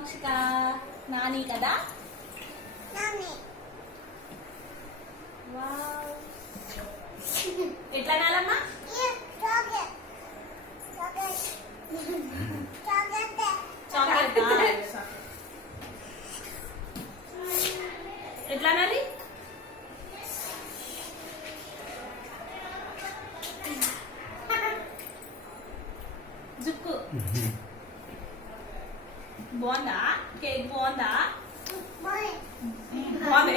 మోక్షిక నాని కదా వావ్ ఎట్లా నాలమ్మా చాక్లెట్ ఎట్లా నాలి జుక్కు బాగుందా కేక్ బాగుందా బాగుంది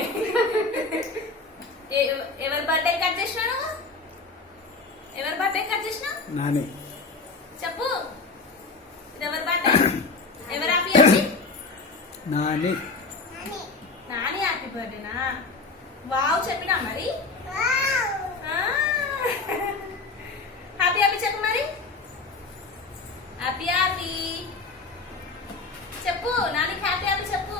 ఎవరి బర్త్డే కట్ చేసినాను ఎవరి బర్త్డే కట్ చేసినా నాని చెప్పు ఇది ఎవరి బర్త్డే ఎవరు happy happy Nani Nani happy బర్త్డేనా వావ్ చెప్పినా మరి హ్యాపీ హ్యాపీ చెప్పు మరి హ్యాపీ హ్యాపీ చెప్పు నానికి హ్యాపీ హ్యాపీ చెప్పు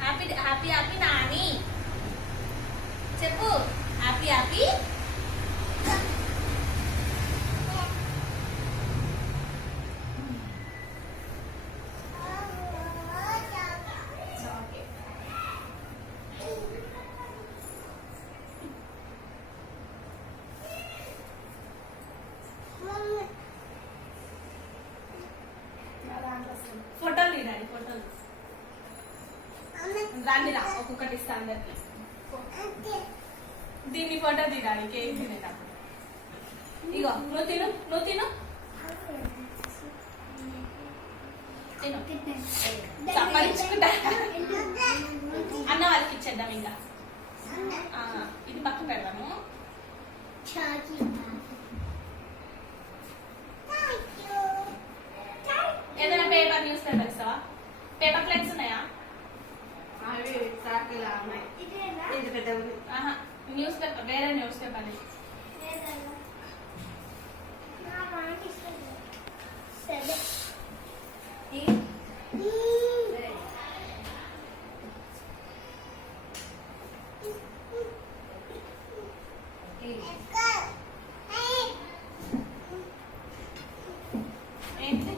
హ్యాపీ హ్యాపీ హ్యాపీ నాని చెప్పు హ్యాపీ హ్యాపీ ఫోటోలు తీయాలి ఫోటోలు రాండి రా ఒక్కొక్కటి ఇస్తా అందరికి దీన్ని ఫోటో తీయాలి కేక్ తినేటప్పుడు ఇగో నువ్వు తిను నువ్వు తిను సంపాదించుకుంటా అన్న వాళ్ళకి ఇచ్చేద్దాం ఇంకా ఇది పక్కన పెడదాము ఏదైనా పేపర్ న్యూస్ పేపర్ ఇస్తావా పేపర్ ప్లేట్స్ ఉన్నాయా న్యూస్ పేపర్ వేరే న్యూస్ పేపర్ ఏంటి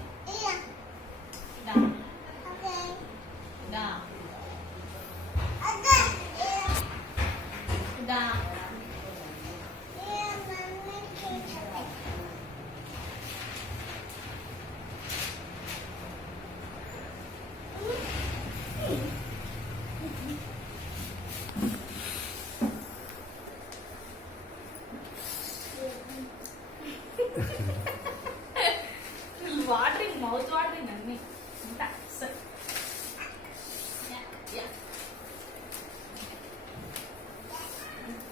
వాటరింగ్ మౌత్ వాటరింగ్ అన్ని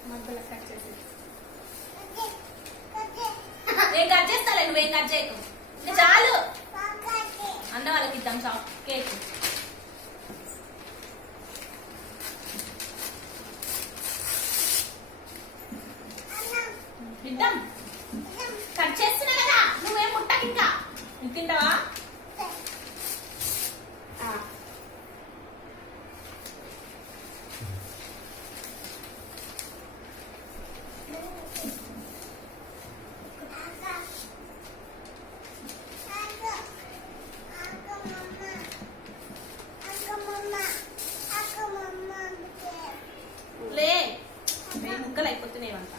మధ్యలో కట్ చేసి నేను కట్ చేస్తాలే నువ్వేం కట్ చేయకు చాలు అన్న వాళ్ళకి ఇద్దాం కేక్ ఇద్దాం కట్ చేస్తున్నా కదా నువ్వేం ముట్టకు ఇంకా తింటావా లే ముక్కలు అయిపోతున్నాయి అంతా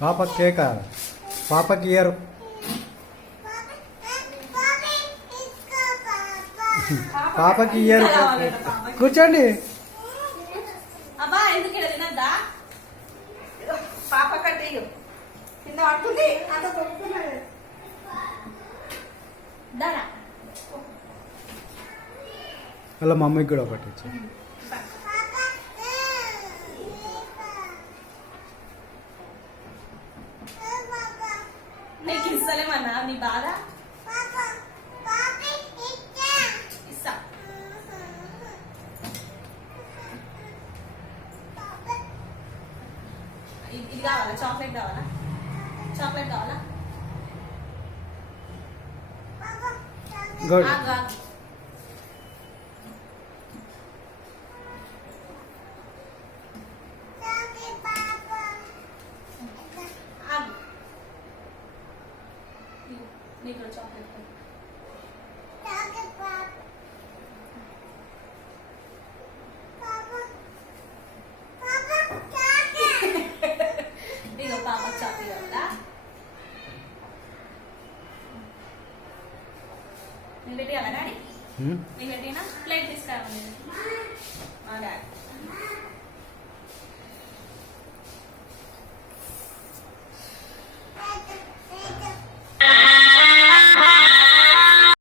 పాప కేక పాపకి ఇయర్ పాపకి ఇయర్ కూర్చోండి అబ్బా ఎందుకు ఇలా తినద్దా పాప కంటే కింద పడుతుంది అంత తొక్కుతున్నాడు దారా అలా మమ్మీకి కూడా ఒకటి ఇచ్చి ఇస్తలేమన్నా నీ బాధ ఇస్తా. ఇది కావాలా? చాక్లెట్ కావాలా? చాక్లెట్ కావాలా? గుడ్. ఆగు, ఆగు. ఆగు. నీకు కూడా చాక్లెట్ కావాలి. ఇదిగో పాప చాక్లెట్ కావాలా? నేను పెట్టి డాడీ హ్మ్? నేను